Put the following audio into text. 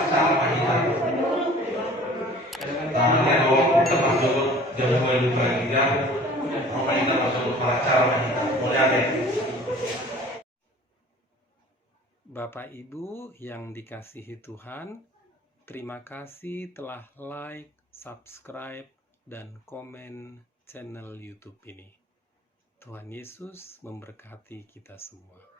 acara wanita. Tamannya bahwa kita masuk jam 2 bagian, kita masuk acara wanita. Mulai ada. Bapak Ibu yang dikasihi Tuhan, terima kasih telah like, subscribe, dan komen channel YouTube ini. Tuhan Yesus memberkati kita semua.